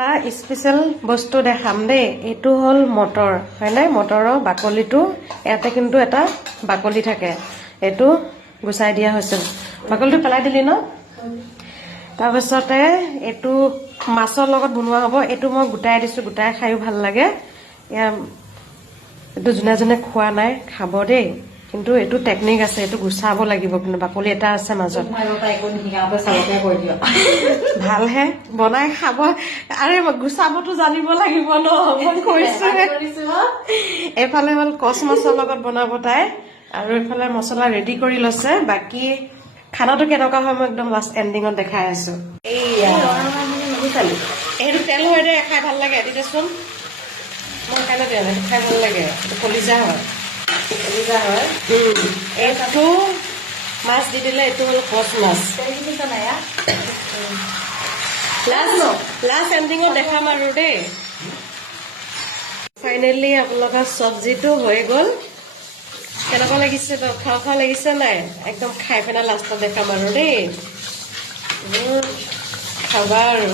এটা স্পেচিয়েল বস্তু দেখাম দেই এইটো হ'ল মটৰ হয়নে মটৰৰ বাকলিটো ইয়াতে কিন্তু এটা বাকলি থাকে এইটো গুচাই দিয়া হৈছে বাকলিটো পেলাই দিলি ন তাৰপিছতে এইটো মাছৰ লগত বনোৱা হ'ব এইটো মই গোটাই দিছো গোটাই খাইও ভাল লাগে এইটো যোনে যোনে খোৱা নাই খাব দেই কিন্তু এইটো টেকনিক আছে এইটো গুচাব লাগিব কিন্তু বাকলি এটা আছে মাজত ভালহে বনাই খাব আৰে গুচাবতো জানিব লাগিব ন মই কৈছো এইফালে হ'ল কচ মাছৰ লগত বনাব তাই আৰু এইফালে মছলা ৰেডি কৰি লৈছে বাকী খানাটো কেনেকুৱা হয় মই একদম লাষ্ট এণ্ডিঙত দেখাই আছো এইটো তেল হয় দে খাই ভাল লাগে দেচোন মোৰ কাৰণে তেল খাই ভাল লাগে কলিজা হয় এইটো মাছ দি দিলে এইটো হ'ল কচ মাছ লাষ্ট এণ্ডিঙত দেখাম আৰু দেই ফাইনেলি আপোনালোকৰ চব্জিটো হৈ গ'ল কেনেকুৱা লাগিছে খাওঁ খাওঁ লাগিছে নাই একদম খাই পেলাই লাষ্টত দেখাম আৰু দেই খাবা আৰু